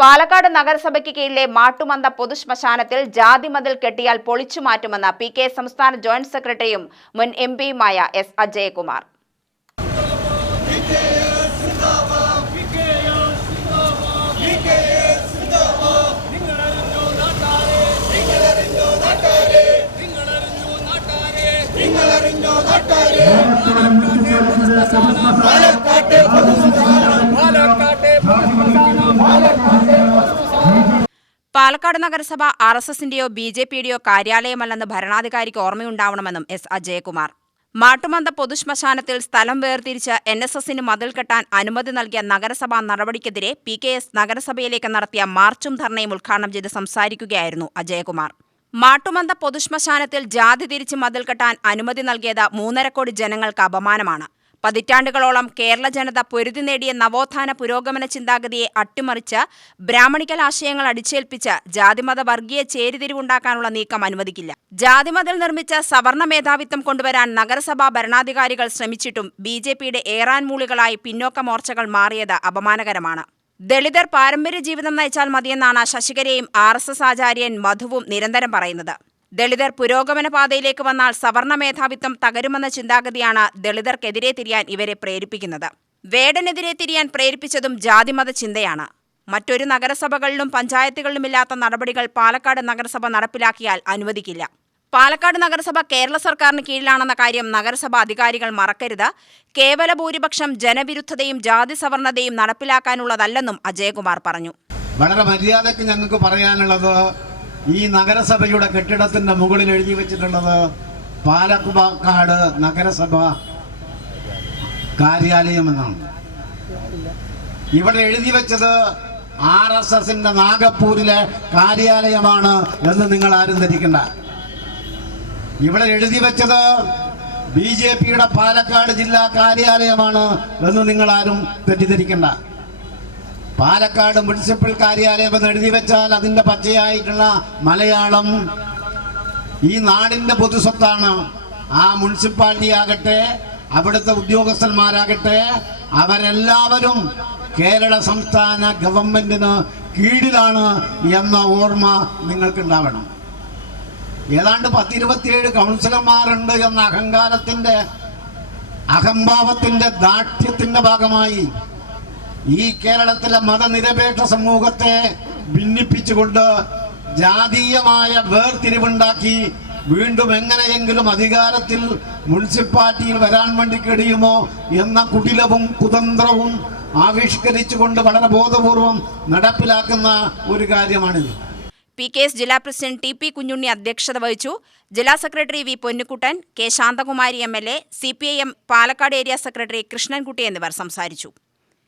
പാലക്കാട് നഗരസഭയ്ക്ക് കീഴിലെ മാട്ടുമന്ത പൊതുശ്മശാനത്തിൽ ജാതിമതിൽ കെട്ടിയാൽ പൊളിച്ചു മാറ്റുമെന്ന് പി കെ സംസ്ഥാന ജോയിന്റ് സെക്രട്ടറിയും മുൻ എം പിയുമായ എസ് അജയകുമാർ. പാലക്കാട് നഗരസഭ ആർ എസ് എസിന്റെയോ ബി ജെ പിയുടെയോ കാര്യാലയമല്ലെന്ന് ഭരണാധികാരിക്ക് ഓർമ്മയുണ്ടാവണമെന്നും എസ് അജയകുമാർ. മാട്ടുമന്ത പൊതുശ്മശാനത്തിൽ സ്ഥലം വേർതിരിച്ച് എൻ എസ് എസിന് മതിൽ കെട്ടാൻ അനുമതി നൽകിയ നഗരസഭാ നടപടിക്കെതിരെ പി കെ എസ് നഗരസഭയിലേക്ക് നടത്തിയ മാർച്ചും ധർണയും ഉദ്ഘാടനം ചെയ്ത് സംസാരിക്കുകയായിരുന്നു അജയകുമാർ. മാട്ടുമന്ത പൊതുശ്മശാനത്തിൽ ജാതി തിരിച്ച് മതിൽ കെട്ടാൻ അനുമതി നൽകിയത് മൂന്നര കോടി ജനങ്ങൾക്ക് അപമാനമാണ്. പതിറ്റാണ്ടുകളോളം കേരള ജനത പൊരുതി നേടിയ നവോത്ഥാന പുരോഗമന ചിന്താഗതിയെ അട്ടിമറിച്ച് ബ്രാഹ്മണിക്കൽ ആശയങ്ങൾ അടിച്ചേൽപ്പിച്ച് ജാതിമത വർഗീയ ചേരിതിരിവുണ്ടാക്കാനുള്ള നീക്കം അനുവദിക്കില്ല. ജാതിമതിൽ നിർമ്മിച്ച സവർണ മേധാവിത്വം കൊണ്ടുവരാൻ നഗരസഭാ ഭരണാധികാരികൾ ശ്രമിച്ചിട്ടും ബി ജെ പിയുടെ ഏറാൻ മൂളികളായി പിന്നോക്ക മോർച്ചകൾ മാറിയത് അപമാനകരമാണ്. ദളിതർ പാരമ്പര്യ ജീവിതം നയിച്ചാൽ മതിയെന്നാണ് ശശികരയും ആർ എസ് എസ് ആചാര്യൻ മധുവും നിരന്തരം പറയുന്നത്. ദളിതർ പുരോഗമന പാതയിലേക്ക് വന്നാൽ സവർണ മേധാവിത്വം തകരുമെന്ന ചിന്താഗതിയാണ് ദളിതർക്കെതിരെ തിരിയാൻ ഇവരെ പ്രേരിപ്പിക്കുന്നത്. വേടനെതിരെ തിരിയാൻ പ്രേരിപ്പിച്ചതും ജാതിമത ചിന്തയാണ്. മറ്റൊരു നഗരസഭകളിലും പഞ്ചായത്തുകളിലുമില്ലാത്ത നടപടികൾ പാലക്കാട് നഗരസഭ നടപ്പിലാക്കിയാൽ അനുവദിക്കില്ല. പാലക്കാട് നഗരസഭ കേരള സർക്കാരിന് കീഴിലാണെന്ന കാര്യം നഗരസഭ അധികാരികൾ മറക്കരുത്. കേവല ഭൂരിപക്ഷം ജനവിരുദ്ധതയും ജാതി സവർണതയും നടപ്പിലാക്കാനുള്ളതല്ലെന്നും അജയകുമാർ പറഞ്ഞു. വളരെ മര്യാദയ്ക്ക് ഞങ്ങൾക്ക് പറയാനുള്ളത് ഈ നഗരസഭയുടെ കെട്ടിടത്തിന്റെ മുകളിൽ എഴുതി വെച്ചിട്ടുള്ളത് പാലക്കാട് നഗരസഭ കാര്യാലയം എന്നാണ്. ഇവിടെ എഴുതി വെച്ചത് ആർ എസ് എസിന്റെ നാഗപ്പൂരിലെ കാര്യാലയമാണ് എന്ന് നിങ്ങൾ ആരും ധരിക്കണ്ട. ഇവിടെ എഴുതി വെച്ചത് ബി ജെ പിയുടെ പാലക്കാട് ജില്ലാ കാര്യാലയമാണ് എന്ന് നിങ്ങൾ ആരും തെറ്റിദ്ധരിക്കണ്ട. പാലക്കാട് മുനിസിപ്പൽ കാര്യാലയം എന്ന് എഴുതി വെച്ചാൽ അതിന്റെ പച്ചയായിട്ടുള്ള മലയാളം ഈ നാടിന്റെ പൊതുസ്വത്താണ് ആ മുനിസിപ്പാലിറ്റി ആകട്ടെ അവിടുത്തെ ഉദ്യോഗസ്ഥന്മാരാകട്ടെ അവരെല്ലാവരും കേരള സംസ്ഥാന ഗവൺമെന്റിന് കീഴിലാണ് എന്ന ഓർമ്മ നിങ്ങൾക്കുണ്ടാവണം. ഏതാണ്ട് പത്തിരുപത്തിയേഴ് കൗൺസിലർമാരുണ്ട് എന്ന അഹങ്കാരത്തിന്റെ അഹംഭാവത്തിന്റെ ദാഠ്യത്തിന്റെ ഭാഗമായി ഈ കേരളത്തിലെ മതനിരപേക്ഷ സമൂഹത്തെ ഭിന്നിപ്പിച്ചുകൊണ്ട് ജാതീയമായ വേർതിരിവുണ്ടാക്കി വീണ്ടും എങ്ങനെയെങ്കിലും അധികാരത്തിൽ മുനിസിപ്പാലിറ്റിയിൽ വരാൻ വേണ്ടി കഴിയുമോ എന്ന കുടിലവും കുതന്ത്രവും ആവിഷ്കരിച്ചുകൊണ്ട് വളരെ ബോധപൂർവം നടപ്പിലാക്കുന്ന ഒരു കാര്യമാണിത്. പി കെ എസ് ജില്ലാ പ്രസിഡന്റ് ടി പി കുഞ്ഞുണ്ണി അധ്യക്ഷത വഹിച്ചു. ജില്ലാ secretary V Ponnukuttan K Santhakumari M L A C P I M Palakkad area secretary Krishnankutty എന്നിവർ സംസാരിച്ചു.